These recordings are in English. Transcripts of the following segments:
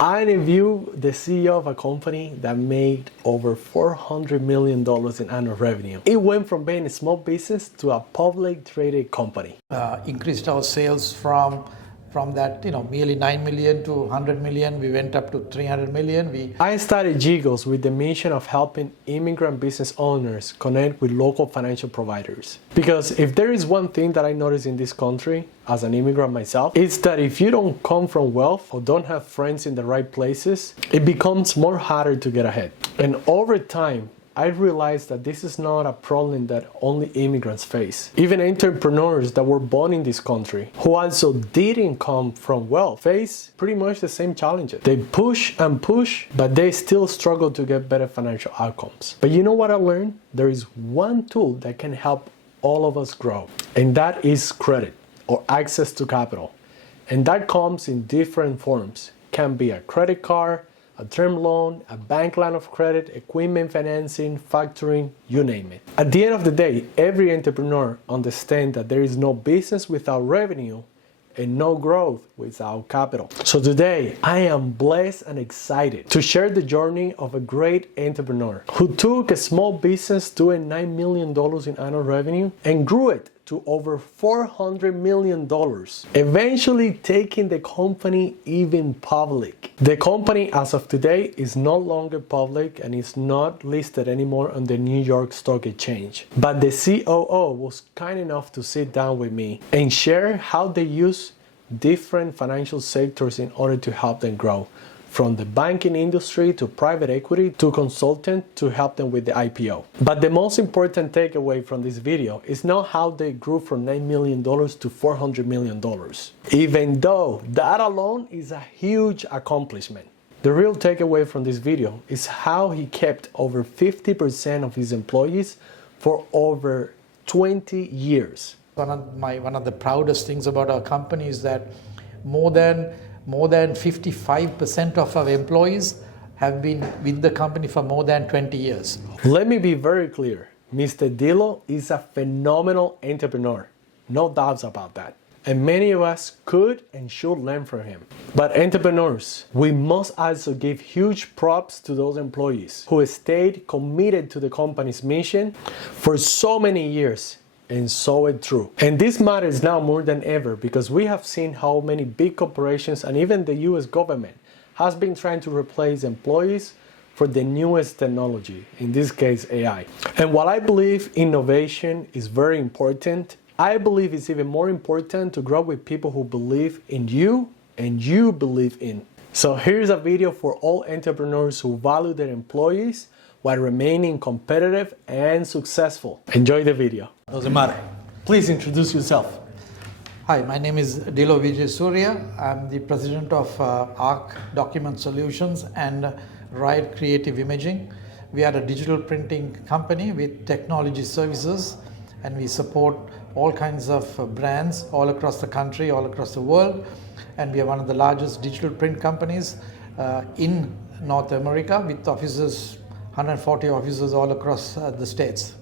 I interviewed the CEO of a company that made over $400 million in annual revenue. It went from being a small business to a public traded company. Increased our sales from that, merely 9 million to 100 million. We went up to 300 million. I started Jigos with the mission of helping immigrant business owners connect with local financial providers. Because if there is one thing that I noticed in this country, as an immigrant myself, it's that if you don't come from wealth or don't have friends in the right places, it becomes more harder to get ahead. And over time, I realized that this is not a problem that only immigrants face. Even entrepreneurs that were born in this country, who also didn't come from wealth, face pretty much the same challenges. They push and push, but they still struggle to get better financial outcomes. But you know what I learned? There is one tool that can help all of us grow, and that is credit or access to capital. And that comes in different forms. It can be a credit card, a term loan, a bank line of credit, equipment financing, factoring, you name it. At the end of the day, every entrepreneur understands that there is no business without revenue and no growth without capital. So today, I am blessed and excited to share the journey of a great entrepreneur who took a small business doing $9 million in annual revenue and grew it to over $400 million, eventually taking the company even public. The company, as of today, is no longer public and is not listed anymore on the New York Stock Exchange. But the COO was kind enough to sit down with me and share how they use different financial sectors in order to help them grow, from the banking industry to private equity to consultant to help them with the IPO. But the most important takeaway from this video is not how they grew from $9 million to $400 million, even though that alone is a huge accomplishment. The real takeaway from this video is how he kept over 50% of his employees for over 20 years. One of the proudest things about our company is that more than 55% of our employees have been with the company for more than 20 years. Let me be very clear. Mr. Dilo is a phenomenal entrepreneur. No doubts about that. And many of us could and should learn from him. But entrepreneurs, we must also give huge props to those employees who stayed committed to the company's mission for so many years and saw it through. And this matters now more than ever because we have seen how many big corporations and even the US government has been trying to replace employees for the newest technology, in this case AI. And while I believe innovation is very important, I believe it's even more important to grow with people who believe in you and you believe in. So here's a video for all entrepreneurs who value their employees while remaining competitive and successful. Enjoy the video. Doesn't matter. Please introduce yourself. Hi, my name is Dilo Vijay Surya. I'm the president of ARC Document Solutions and Riot Creative Imaging. We are a digital printing company with technology services, and we support all kinds of brands all across the country, all across the world. And we are one of the largest digital print companies in North America with 140 offices all across the states.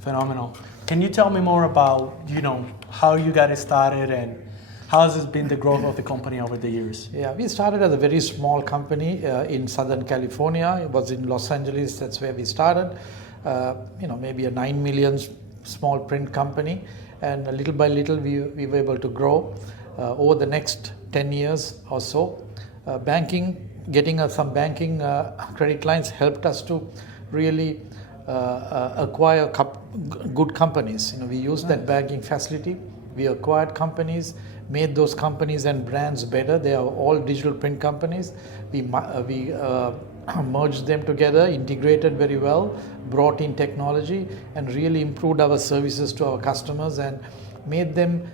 Phenomenal. Can you tell me more about, how you got started and how has it been the growth of the company over the years? Yeah, we started as a very small company in Southern California. It was in Los Angeles, that's where we started. Maybe a 9 million small print company. And little by little, we were able to grow over the next 10 years or so. Getting some banking credit lines helped us to really acquire good companies. We used that banking facility. We acquired companies, made those companies and brands better. They are all digital print companies. We merged them together, integrated very well, brought in technology, and really improved our services to our customers and made them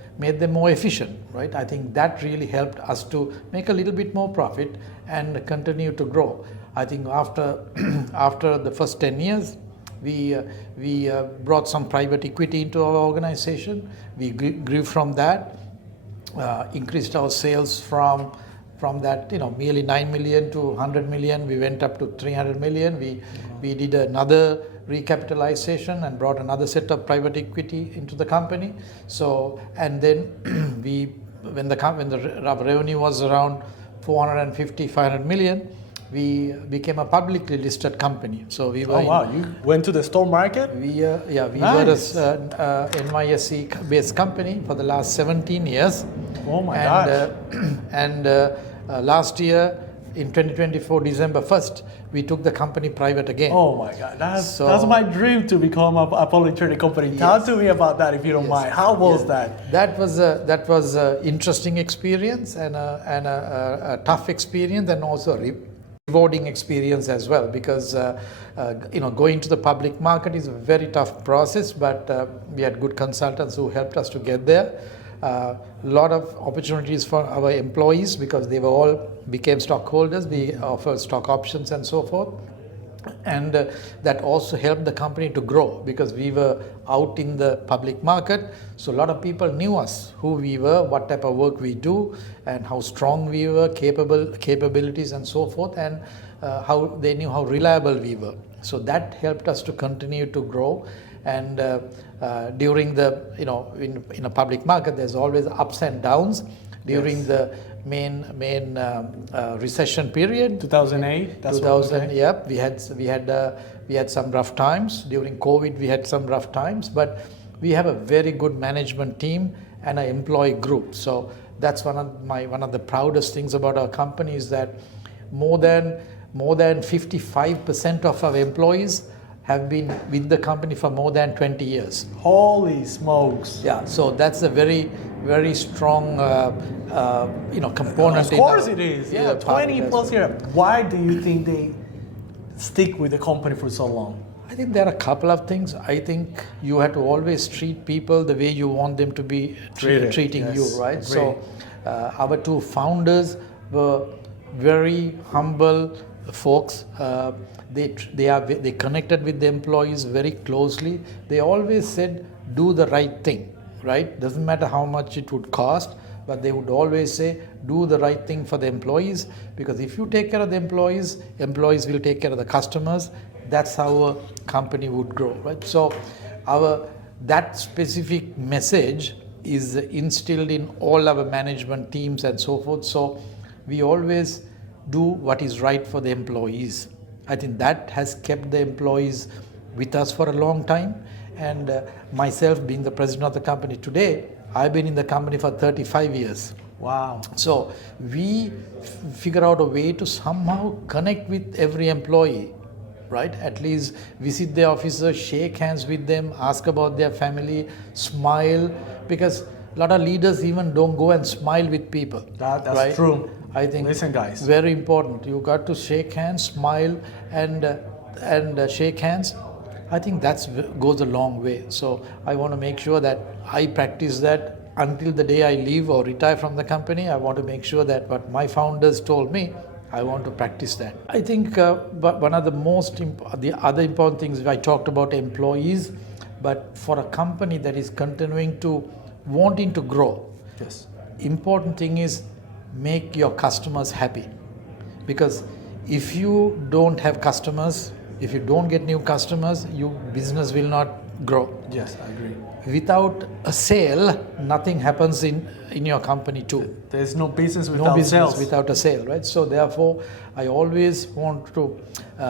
more efficient, right? I think that really helped us to make a little bit more profit and continue to grow. I think after the first 10 years, we brought some private equity into our organization. We grew from that, increased our sales from that, merely 9 million to 100 million. We went up to 300 million. We did another recapitalization and brought another set of private equity into the company. So, and then when the revenue was around 450, 500 million, we became a publicly listed company. So we were. Oh wow! You went to the stock market? We were Nice. a NYSE based company for the last 17 years. Oh my gosh! Last year in 2024 December 1st, we took the company private again. Oh my God! That's my dream to become a public traded company. Talk to me about that if you don't mind. How was that? That was a interesting experience and a tough experience, and also a rewarding experience as well, because going to the public market is a very tough process, but we had good consultants who helped us to get there. A lot of opportunities for our employees because they were all became stockholders. We offered stock options and so forth, and that also helped the company to grow because we were out in the public market. So a lot of people knew us, who we were, what type of work we do, and how strong we were, capabilities and so forth, and how they knew how reliable we were. So that helped us to continue to grow. And during the in a public market, there's always ups and downs. During the main recession period, 2008. That's 2000. Yep, we had some rough times. During COVID, we had some rough times, but we have a very good management team and an employee group. So that's one of the proudest things about our company is that more than 55% of our employees have been with the company for more than 20 years. Holy smokes! Yeah, so that's a very, very strong component. Of course it is. Yeah, 20 plus years. Why do you think they stick with the company for so long? I think there are a couple of things. I think you have to always treat people the way you want them to be treating you, right? Agreed. So our two founders were very humble folks. They connected with the employees very closely. They always said, do the right thing, right? Doesn't matter how much it would cost, but they would always say, do the right thing for the employees, because if you take care of the employees will take care of the customers. That's how a company would grow, right? So that specific message is instilled in all our management teams and so forth. So we always do what is right for the employees. I think that has kept the employees with us for a long time. And myself being the president of the company today, I've been in the company for 35 years. Wow. So we figure out a way to somehow connect with every employee, right? At least visit their officers, shake hands with them, ask about their family, smile, because a lot of leaders even don't go and smile with people. That's right? true. I think listen, guys, very important. You got to shake hands, smile, and shake hands. I think that goes a long way. So I want to make sure that I practice that until the day I leave or retire from the company. I want to make sure that what my founders told me, I want to practice that. I think one of the other important things, I talked about employees, but for a company that is continuing to wanting to grow, yes, important thing is make your customers happy. Because if you don't have customers, if you don't get new customers, your business will not grow. Yes, I agree. Without a sale, nothing happens in your company too. There's no business without sales. Without a sale, right? So therefore, I always want to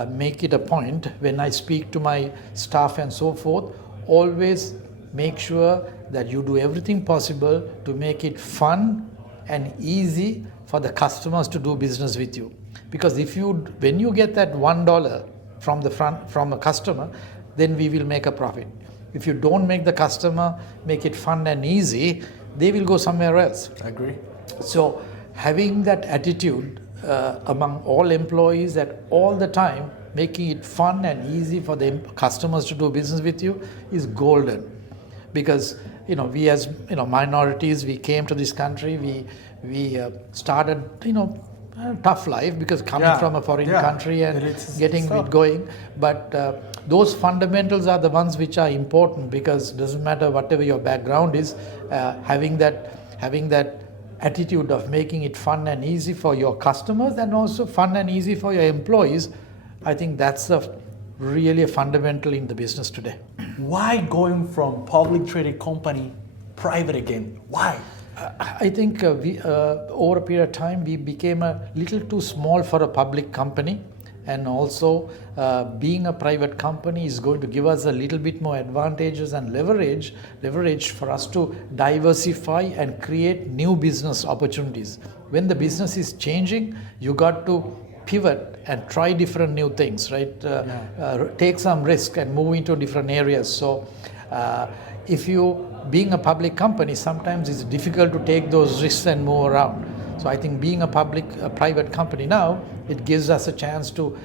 make it a point when I speak to my staff and so forth, always make sure that you do everything possible to make it fun and easy for the customers to do business with you. Because when you get that $1 from a customer, then we will make a profit. If you don't make the customer make it fun and easy, they will go somewhere else. I agree. So having that attitude among all employees at all the time, making it fun and easy for the customers to do business with you is golden. Because we as minorities, we came to this country, we started a tough life because coming from a foreign country and getting it going. But those fundamentals are the ones which are important, because it doesn't matter whatever your background is, having that attitude of making it fun and easy for your customers and also fun and easy for your employees, I think that's really a fundamental in the business today. Why going from public traded company private again? Why? I think over a period of time, we became a little too small for a public company. And also, being a private company is going to give us a little bit more advantages and leverage for us to diversify and create new business opportunities. When the business is changing, you got to pivot and try different new things, right? Take some risk and move into different areas. So, if you being a public company, sometimes it's difficult to take those risks and move around. So I think being a private company now, it gives us a chance to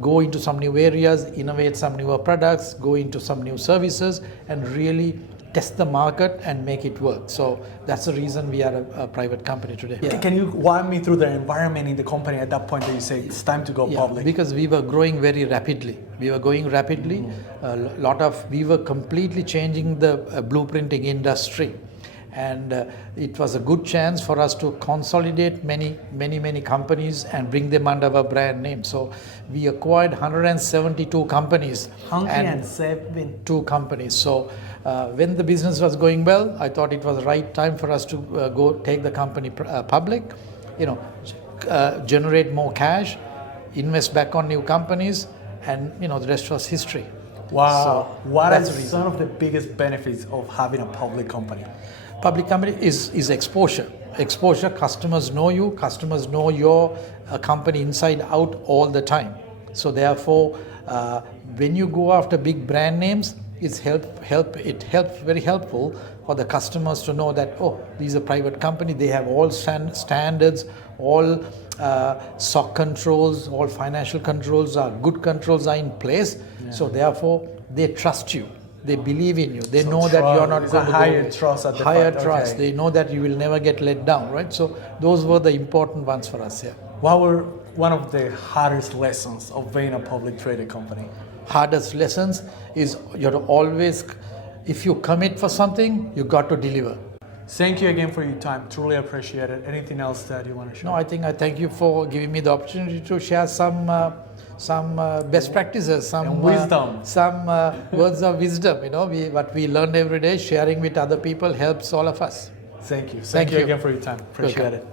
go into some new areas, innovate some newer products, go into some new services, and really test the market and make it work. So that's the reason we are a private company today. Yeah. Can you walk me through the environment in the company at that point that you say it's time to go public? Because we were growing very rapidly. We were going rapidly. We were completely changing the blueprinting industry. And it was a good chance for us to consolidate many companies and bring them under our brand name. So we acquired 172 companies. 172 companies. So when the business was going well, I thought it was the right time for us to go take the company public, generate more cash, invest back on new companies, and the rest was history. Wow. So what are some of the biggest benefits of having a public company? Public company is exposure. Exposure, customers know you, customers know your company inside out all the time. So therefore, when you go after big brand names, it helps very helpful for the customers to know that, oh, these are private company, they have all standards, all SOC controls, all financial controls good controls are in place. Yeah. So therefore, they trust you. They believe in you. They know that you're not going to higher trust at the higher trust. Okay. They know that you will never get let down, right? So those were the important ones for us here. What were one of the hardest lessons of being a public traded company? Hardest lessons is you have to always, if you commit for something, you got to deliver. Thank you again for your time. Truly appreciate it. Anything else that you want to share? No, I thank you for giving me the opportunity to share some best practices, some wisdom, some words of wisdom. What we learn every day, sharing with other people helps all of us. Thank you. Thank you again for your time. Appreciate it.